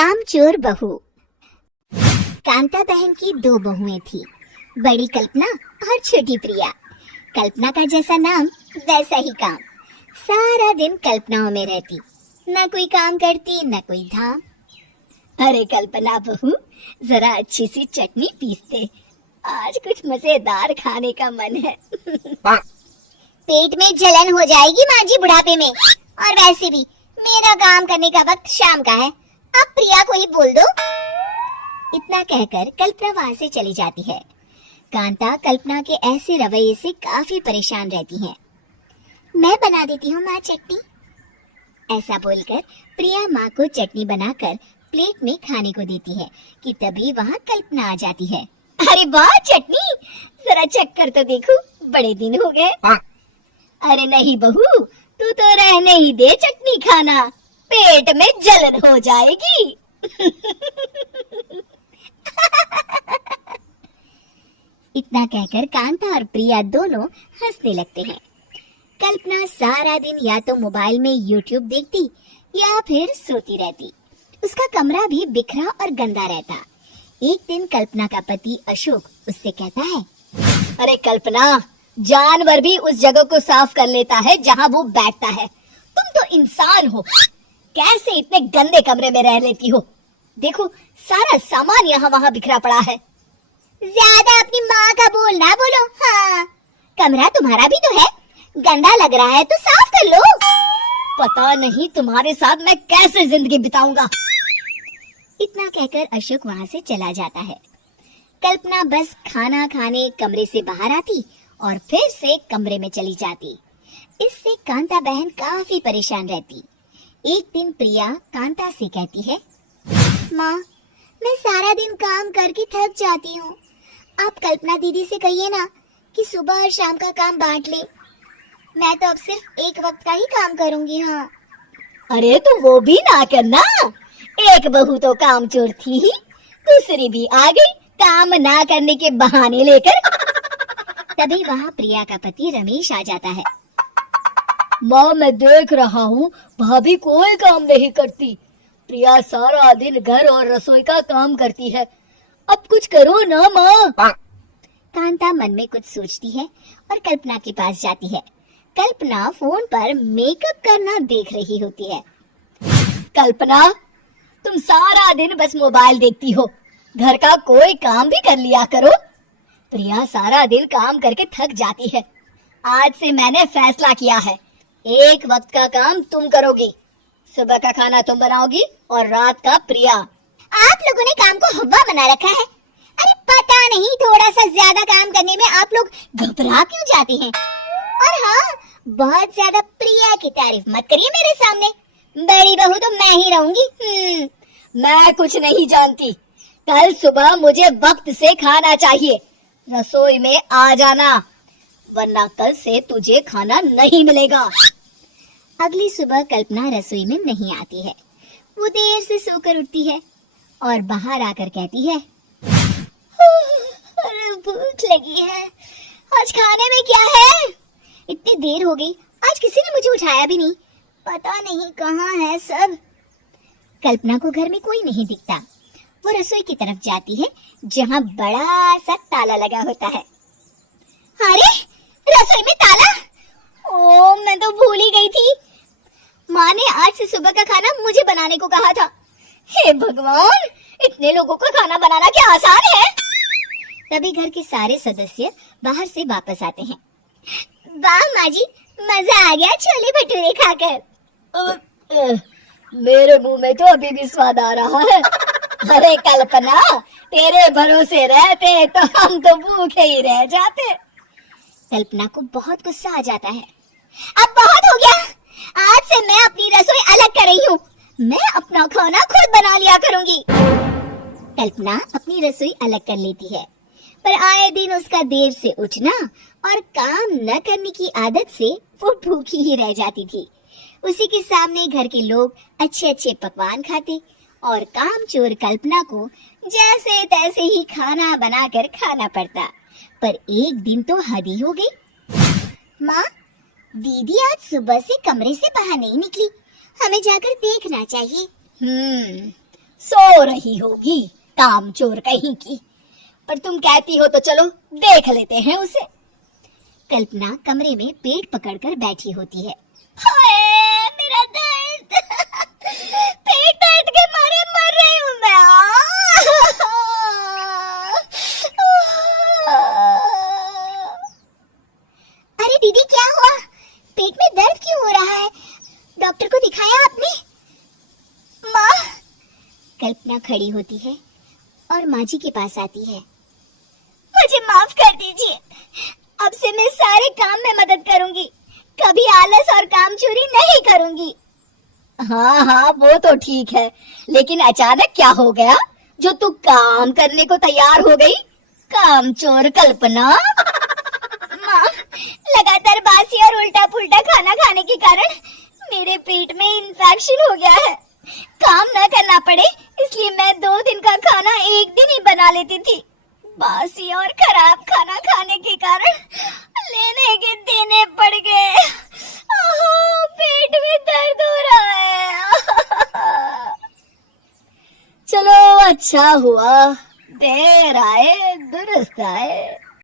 कामचोर बहू। कांता बहन की दो बहुएं थी, बड़ी कल्पना और छोटी प्रिया। कल्पना का जैसा नाम वैसा ही काम। सारा दिन कल्पनाओं में रहती, न कोई काम करती न कोई धाम। अरे कल्पना बहू, जरा अच्छी सी चटनी पीसते, आज कुछ मजेदार खाने का मन है। पेट में जलन हो जाएगी माँ जी बुढ़ापे में, और वैसे भी मेरा काम करने का वक्त शाम का है, अब प्रिया को ही बोल दो। इतना कहकर कल्पना वहां से चली जाती है। कांता कल्पना के ऐसे रवैये से काफी परेशान रहती है। मैं बना देती हूँ माँ चटनी, ऐसा बोलकर प्रिया माँ को चटनी बनाकर प्लेट में खाने को देती है कि तभी वहाँ कल्पना आ जाती है। अरे वाह चटनी, जरा चख कर तो देखो, बड़े दिन हो गए। अरे नहीं बहू, तू तो रहने ही दे चटनी खाना, पेट में जलन हो जाएगी। इतना कहकर कांता और प्रिया दोनों हंसने लगते हैं। कल्पना सारा दिन या तो मोबाइल में यूट्यूब देखती या फिर सोती रहती। उसका कमरा भी बिखरा और गंदा रहता। एक दिन कल्पना का पति अशोक उससे कहता है, अरे कल्पना, जानवर भी उस जगह को साफ कर लेता है जहाँ वो बैठता है, तुम तो इंसान हो, कैसे इतने गंदे कमरे में रह लेती हो? देखो सारा सामान यहाँ वहाँ बिखरा पड़ा है। ज्यादा अपनी माँ का बोल ना बोलो। हाँ, कमरा तुम्हारा भी तो है, गंदा लग रहा है तो साफ कर लो। पता नहीं तुम्हारे साथ मैं कैसे जिंदगी बिताऊंगा। इतना कहकर अशोक वहाँ से चला जाता है। कल्पना बस खाना खाने कमरे से बाहर आती और फिर से कमरे में चली जाती। इससे कांता बहन काफी परेशान रहती। एक दिन प्रिया कांता से कहती है, माँ, मैं सारा दिन काम करके थक जाती हूँ, आप कल्पना दीदी से कहिए ना कि सुबह और शाम का काम बांट ले। मैं तो अब सिर्फ एक वक्त का ही काम करूँगी। हाँ। अरे तो वो भी ना करना, एक बहू तो कामचोर थी ही, दूसरी भी आ गई काम ना करने के बहाने लेकर। तभी वहाँ प्रिया का पति रमेश आ जाता है। माँ, मैं देख रहा हूँ भाभी कोई काम नहीं करती, प्रिया सारा दिन घर और रसोई का काम करती है, अब कुछ करो ना माँ। कांता मन में कुछ सोचती है और कल्पना के पास जाती है। कल्पना फोन पर मेकअप करना देख रही होती है। कल्पना, तुम सारा दिन बस मोबाइल देखती हो, घर का कोई काम भी कर लिया करो। प्रिया सारा दिन काम करके थक जाती है, आज से मैंने फैसला किया है, एक वक्त का काम तुम करोगी, सुबह का खाना तुम बनाओगी और रात का प्रिया। आप लोगों ने काम को हवा बना रखा है। अरे पता नहीं थोड़ा सा ज्यादा काम करने में आप लोग घबरा क्यों जाते हैं। और हाँ, बहुत ज्यादा प्रिया की तारीफ मत करिए मेरे सामने, बड़ी बहू तो मैं ही रहूंगी। मैं कुछ नहीं जानती, कल सुबह मुझे वक्त से खाना चाहिए, रसोई में आ जाना, वरना कल से तुझे खाना नहीं मिलेगा। अगली सुबह कल्पना रसोई में नहीं आती है। वो देर से सोकर उठती है और बाहर आकर कहती है, अरे भूख लगी है, आज खाने में क्या है? इतनी देर हो गई, आज किसी ने मुझे उठाया भी नहीं, पता नहीं कहाँ है सब। कल्पना को घर में कोई नहीं दिखता। वो रसोई की तरफ जाती है जहाँ बड़ा सा ताला लगा होता है। अरे रसोई में ताला! ओ, मैं तो भूल ही गई थी। माँ ने आज से सुबह का खाना मुझे बनाने को कहा था। हे भगवान, इतने लोगों का खाना बनाना क्या आसान है? तभी घर के सारे सदस्य बाहर से वापस आते हैं। वाह माँ जी, मजा आ गया छोले भटूरे खाकर। मेरे मुंह में तो अभी भी स्वाद आ रहा है। अरे कल्पना, तेरे भरोसे रहते तो हम तो भूखे ही रह जाते। कल्पना को बहुत गुस्सा आ जाता है। अब बहुत हो गया, आज से मैं अपनी रसोई अलग कर रही हूँ, मैं अपना खाना खुद बना लिया करूँगी। कल्पना अपनी रसोई अलग कर लेती है, पर आए दिन उसका देर से उठना और काम न करने की आदत से वो भूखी ही रह जाती थी। उसी के सामने घर के लोग अच्छे अच्छे पकवान खाते और कामचोर कल्पना को जैसे तैसे ही खाना बनाकर खाना पड़ता। पर एक दिन तो हद ही हो गई। माँ, दीदी आज सुबह से कमरे से बाहर नहीं निकली, हमें जाकर देखना चाहिए। सो रही होगी, कामचोर कहीं की। पर तुम कहती हो तो चलो देख लेते हैं उसे। कल्पना कमरे में पेट पकड़कर बैठी होती है। हाय मेरा दर्द पेट दर्द के मारे मर रही हूँ मैं। अरे दीदी क्या हुआ? पेट में दर्द क्यों हो रहा है? डॉक्टर को दिखाया आपने? माँ। कल्पना खड़ी होती है और माँ जी के पास आती है। मुझे माफ कर दीजिए, अब से मैं सारे काम में मदद करूंगी, कभी आलस और काम चोरी नहीं करूंगी। हाँ हाँ वो तो ठीक है, लेकिन अचानक क्या हो गया जो तू काम करने को तैयार हो गई? कामचोर कल्पना। माँ, लगातार बासी और उल्टा पुल्टा खाना खाने के कारण मेरे पेट में इन्फेक्शन हो गया है। काम न करना पड़े इसलिए मैं 2 दिन का खाना एक दिन ही बना लेती थी। बासी और खराब खाना खाने के कारण लेने के देने पड़ गए। पेट में दर्द हो रहा है। चलो अच्छा हुआ, देर आए दुरुस्त आए।